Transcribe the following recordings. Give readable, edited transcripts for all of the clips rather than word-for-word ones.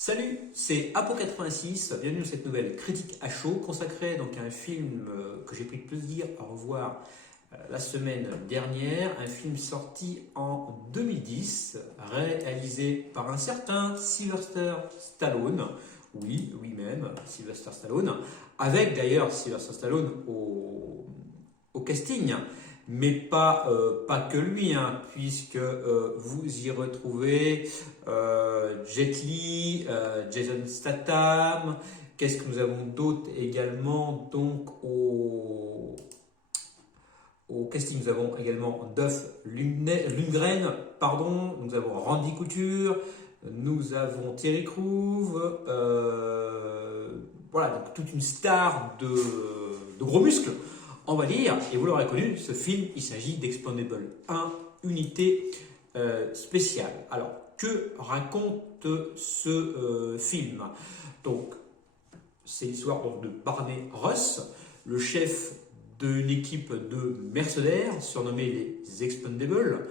Salut, c'est Apo86, bienvenue dans cette nouvelle critique à chaud consacrée donc à un film que j'ai pris le plaisir à revoir la semaine dernière, un film sorti en 2010, réalisé par un certain Sylvester Stallone, oui, lui-même, Sylvester Stallone, avec d'ailleurs Sylvester Stallone au casting. Mais pas que lui, hein, puisque vous y retrouvez Jet Li, Jason Statham. Qu'est-ce que nous avons d'autre également? Donc au casting, nous avons également Dolph Lundgren, pardon. Nous avons Randy Couture, nous avons Terry Crews. Voilà, donc toute une star de gros muscles, on va dire. Et vous l'aurez connu, ce film, il s'agit d'Expendable 1, unité spéciale. Alors, que raconte ce film? Donc, c'est l'histoire de Barney Ross, le chef d'une équipe de mercenaires surnommés les Expendables,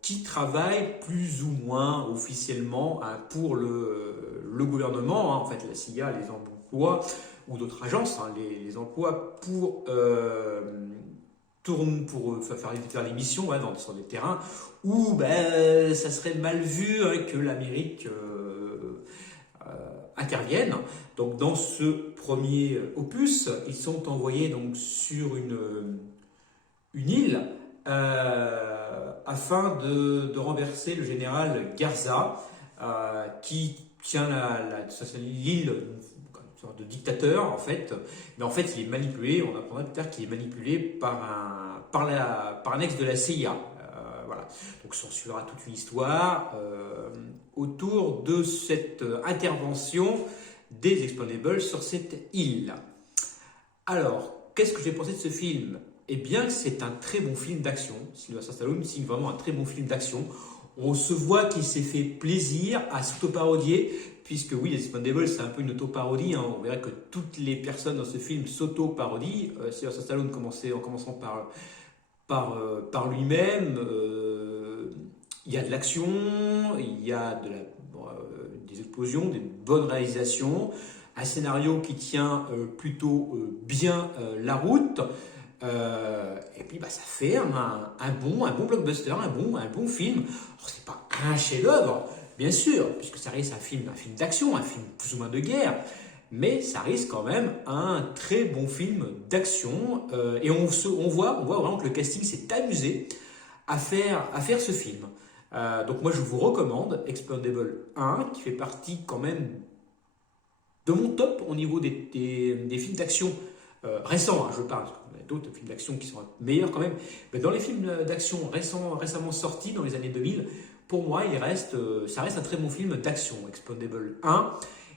qui travaille plus ou moins officiellement pour le gouvernement. En fait, la CIA les emploie, ou d'autres agences les emploient pour faire les missions sur des terrains où ça serait mal vu que l'Amérique intervienne. Donc dans ce premier opus, ils sont envoyés donc sur une île afin de renverser le général Garza qui tient l'île, une sorte de dictateur en fait. Mais en fait il est manipulé, on apprendra plus tard qu'il est manipulé par un ex de la CIA. Voilà. Donc s'en suivra toute une histoire autour de cette intervention des Expendables sur cette île. Alors, qu'est-ce que j'ai pensé de ce film? Eh bien, c'est un très bon film d'action. Sylvester Stallone signe vraiment un très bon film d'action. On se voit qu'il s'est fait plaisir à s'auto-parodier, puisque oui, les Expendables, c'est un peu une auto-parodie. On verrait que toutes les personnes dans ce film s'auto-parodient. Sylvester Stallone en commençant par lui-même. Il y a de l'action, il y a des explosions, des bonnes réalisations, un scénario qui tient plutôt bien la route. Et puis ça fait un bon blockbuster, un bon film. Alors, c'est pas un chef-d'œuvre, bien sûr, puisque ça reste un film d'action, un film plus ou moins de guerre, mais ça reste quand même un très bon film d'action. Et on voit vraiment que le casting s'est amusé à faire ce film. Donc moi je vous recommande Expendable 1, qui fait partie quand même de mon top au niveau des films d'action récents, je parle, parce qu'il y a d'autres films d'action qui sont meilleurs quand même, mais dans les films d'action récemment sortis dans les années 2000, pour moi ça reste un très bon film d'action. Expendable 1,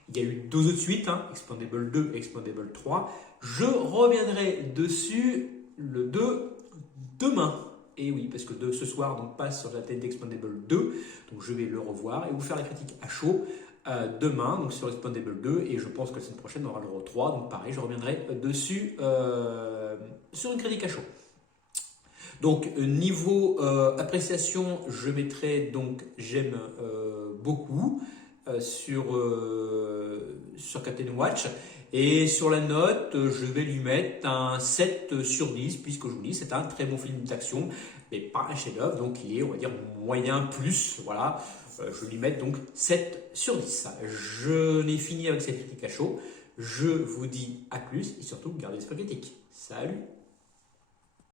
il y a eu deux autres suites, Expendable 2 et Expendable 3, je reviendrai dessus le 2 demain. Et oui, parce que ce soir donc, passe sur la tête d'Expendable 2, donc je vais le revoir et vous faire la critique à chaud demain donc sur Expendable 2, et je pense que la semaine prochaine on aura le 3, donc pareil, je reviendrai dessus sur une critique à chaud. Donc niveau appréciation, je mettrai donc j'aime beaucoup sur Captain Watch. Et sur la note, je vais lui mettre un 7 sur 10, puisque je vous dis, c'est un très bon film d'action, mais pas un chef-d'œuvre, donc il est, on va dire, moyen plus, voilà. Je vais lui mettre donc 7 sur 10. Je n'ai fini avec cette critique à chaud. Je vous dis à plus, et surtout, gardez l'esprit critique. Salut!